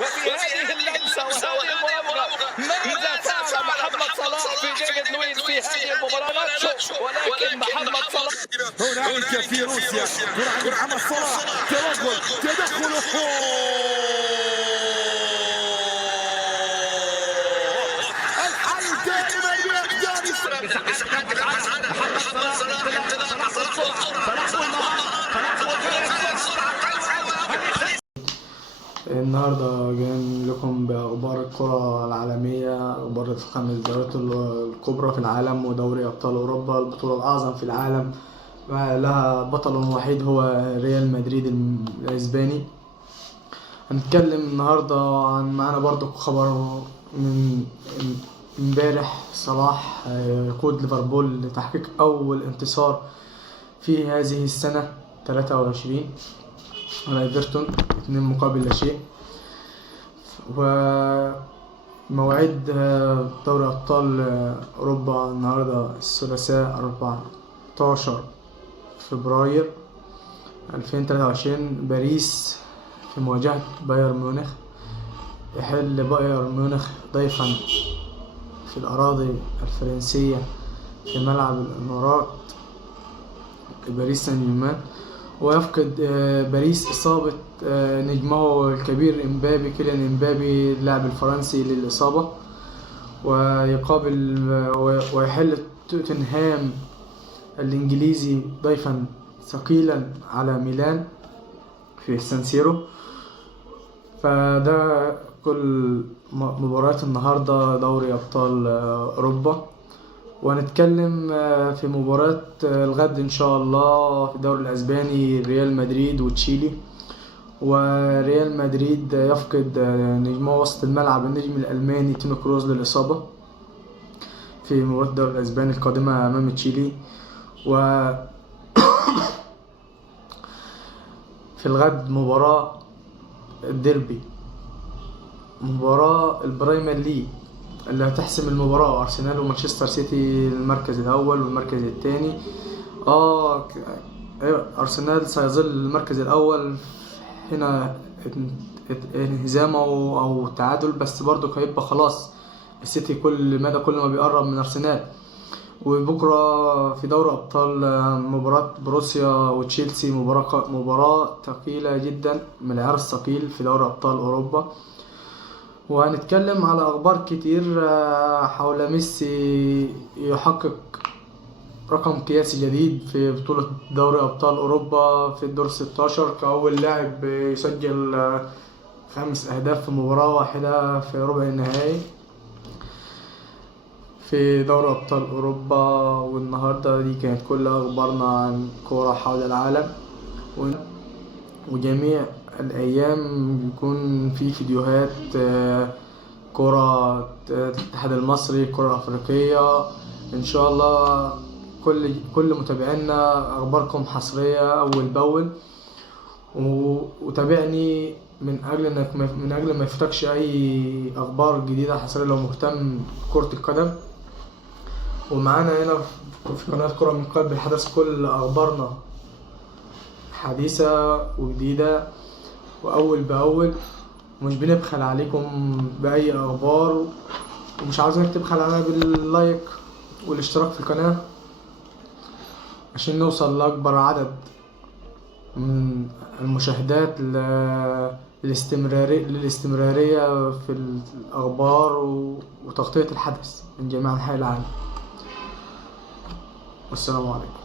وفي هذه اللمسة وهذه المراوغة ماذا فعل محمد صلاح في ديفيد لويز في هذه المباراة؟ ناتشو، ولكن محمد صلاح هنالك في روسيا كرة عن محمد صلاح، تدخله الحل دائما بأقدام محمد صلاح انطلاقة النهارده جايين لكم بأخبار الكرة العالمية، أخبار الخمس دوريات الكبرى في العالم ودوري أبطال أوروبا، البطولة الأعظم في العالم لها بطل وحيد هو ريال مدريد الإسباني. هنتكلم النهارده عن معانا برضو خبر من امبارح، صلاح يقود ليفربول لتحقيق أول انتصار في هذه السنة 23 على ايفرتون 2-0. ومواعيد دوري ابطال اوروبا النهارده الثلاثاء 14 فبراير 2023، باريس في مواجهة بايرن ميونخ. يحل بايرن ميونخ ضيفا في الأراضي الفرنسية في ملعب الإمارات باريس سان جيرمان، ويفقد باريس إصابة نجمه الكبير إمبابي، كيليان إمبابي اللاعب الفرنسي للإصابة، ويحل توتنهام الإنجليزي ضيفا ثقيلا على ميلان في سان سيرو. فده كل مباريات النهاردة دوري أبطال أوروبا. وهنتكلم في مباراة الغد إن شاء الله في الدوري الأسباني، ريال مدريد وتشيلي. وريال مدريد يفقد نجمه وسط الملعب النجم الألماني توني كروز للإصابة في مباراة الدوري الأسباني القادمة أمام تشيلي. في الغد مباراة الديربي، مباراة البريمير ليج اللي هتحسم المباراة، أرسنال ومانشستر سيتي المركز الأول والمركز الثاني. أرسنال سيظل المركز الأول هنا انهزامه أو تعادل، بس برضو هيبقى خلاص السيتي كل ما بيقرب من أرسنال. وبكرة في دوري أبطال مباراة بروسيا وتشيلسي، مباراة ثقيلة جدا من العيار الثقيل في دوري أبطال أوروبا. وهنتكلم على أخبار كتير حول ميسي يحقق رقم قياسي جديد في بطولة دوري أبطال أوروبا في الدور 16 كأول لاعب يسجل 5 أهداف في مباراة واحدة في ربع النهائي في دوري أبطال أوروبا. والنهاردة دي كانت كل أخبارنا عن كورة حول العالم، وجميع الأيام بيكون في فيديوهات كرة الاتحاد المصري، الكرة الأفريقية إن شاء الله. كل متابعينا أخباركم حصرية أول بأول، وتابعني من أجل ما يفوتكش أي أخبار جديدة حصرية لو مهتم بكرة القدم. ومعانا هنا في قناة كرة من قلب الحدث كل أخبارنا حديثة وجديدة وأول بأول، ومش بنبخل عليكم بأي أخبار، ومش عاوزينك تبخل علينا باللايك والاشتراك في القناة عشان نوصل لأكبر عدد من المشاهدات للاستمرارية في الأخبار وتغطية الحدث من جميع أنحاء العالم. والسلام عليكم.